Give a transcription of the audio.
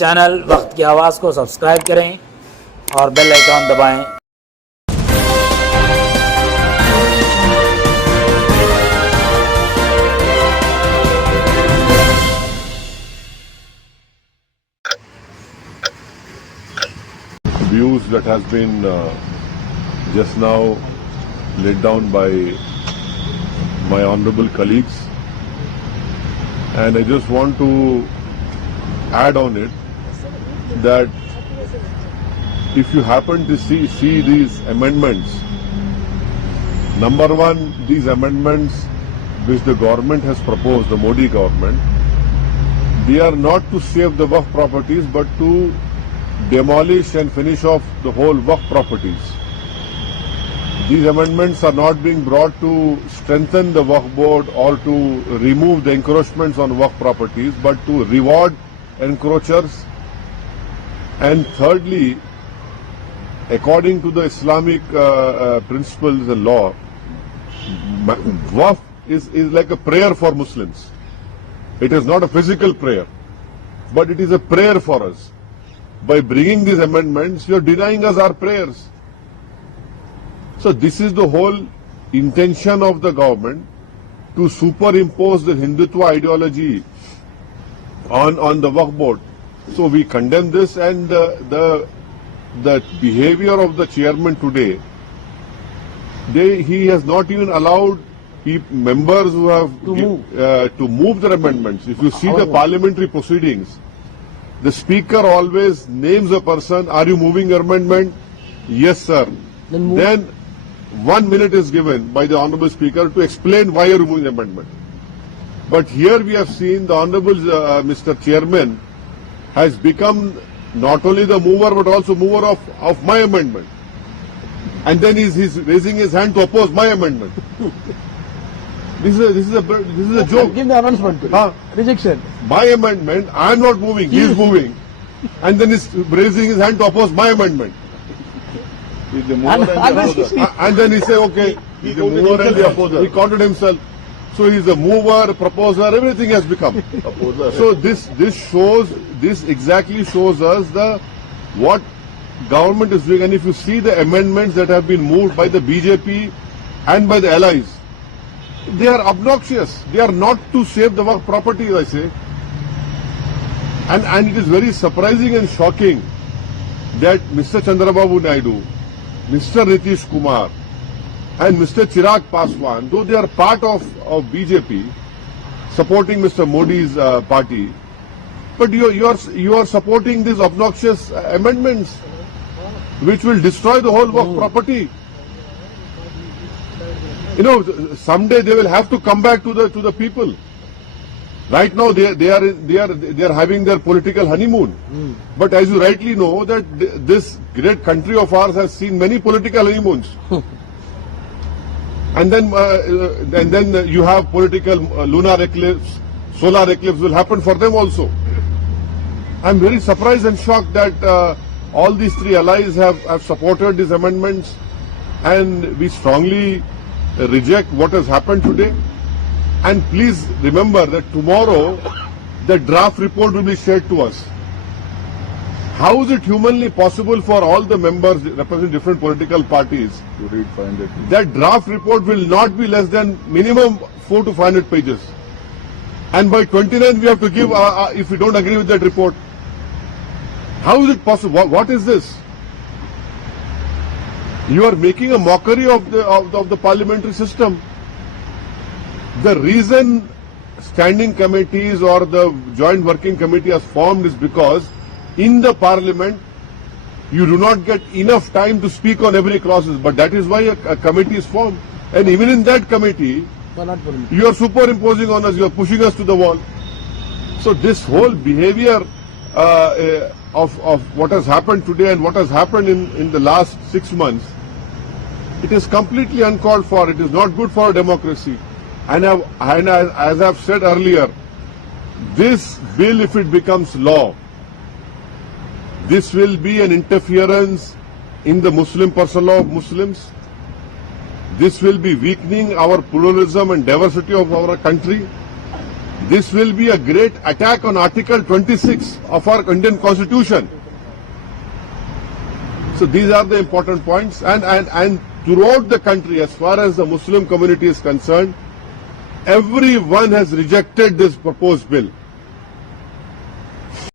Channel वक्त की आवाज़ को सब्सक्राइब करें और बेल आइकॉन दबाएं। Views that has been just now laid down by my honorable colleagues, and I just want to add on it that if you happen to see these amendments, number one, these amendments which the government has proposed, the Modi government, they are not to save the Waqf properties but to demolish and finish off the whole Waqf properties. These amendments are not being brought to strengthen the Waqf board or to remove the encroachments on Waqf properties, but to reward encroachers. And thirdly, according to the Islamic principles and law, Waqf is like a prayer for Muslims. It is not a physical prayer, but it is a prayer for us. By bringing these amendments, you are denying us our prayers. So this is the whole intention of the government, to superimpose the Hindutva ideology on the Waqf board. So we condemn this, and the behavior of the chairman today, he has not even allowed members who have to move their amendments. If you see the parliamentary proceedings, the speaker always names a person, are you moving your amendment? Yes, sir. Then 1 minute is given by the honorable speaker to explain why you are moving the amendment. But here we have seen the honorable Mr. Chairman has become not only the mover but also mover of my amendment. And then he's raising his hand to oppose my amendment. This is a joke. Give the announcement. Rejection. My amendment, I am not moving, he is moving. And then he's raising his hand to oppose my amendment. And then he say, okay, he's the mover and the opposer. He counted himself. So he's the mover, proposer, everything has become. So this exactly shows us what government is doing. And if you see the amendments that have been moved by the BJP and by the allies, they are obnoxious. They are not to save the Waqf properties, I say. And it is very surprising and shocking that Mr. Chandrababu Naidu, Mr. Nitish Kumar and Mr. Chirag Paswan, though they are part of BJP, supporting Mr. Modi's party, but you are supporting these obnoxious amendments which will destroy the whole Waqf property. You know, someday they will have to come back to the people. Right now they are having their political honeymoon. But as you rightly know, that this great country of ours has seen many political honeymoons. And then you have political lunar eclipse, solar eclipse will happen for them also. I am very surprised and shocked that all these three allies have supported these amendments, and we strongly reject what has happened today. And please remember that tomorrow the draft report will be shared to us. How is it humanly possible for all the members representing different political parties to read 500 pages? That draft report will not be less than minimum 400 to 500 pages. And by 29th we have to give, if we don't agree with that report. How is it possible? What is this? You are making a mockery of the parliamentary system. The reason standing committees or the joint working committee has formed is because in the parliament you do not get enough time to speak on every clauses, but that is why a committee is formed. And even in that committee, you are superimposing on us, you are pushing us to the wall. So this whole behavior of what has happened today and what has happened in the last 6 months, it is completely uncalled for. It is not good for democracy. And as I have said earlier, this bill, if it becomes law, this will be an interference in the Muslim personal law of Muslims. This will be weakening our pluralism and diversity of our country. This will be a great attack on Article 26 of our Indian Constitution. So these are the important points, and throughout the country, as far as the Muslim community is concerned, everyone has rejected this proposed bill.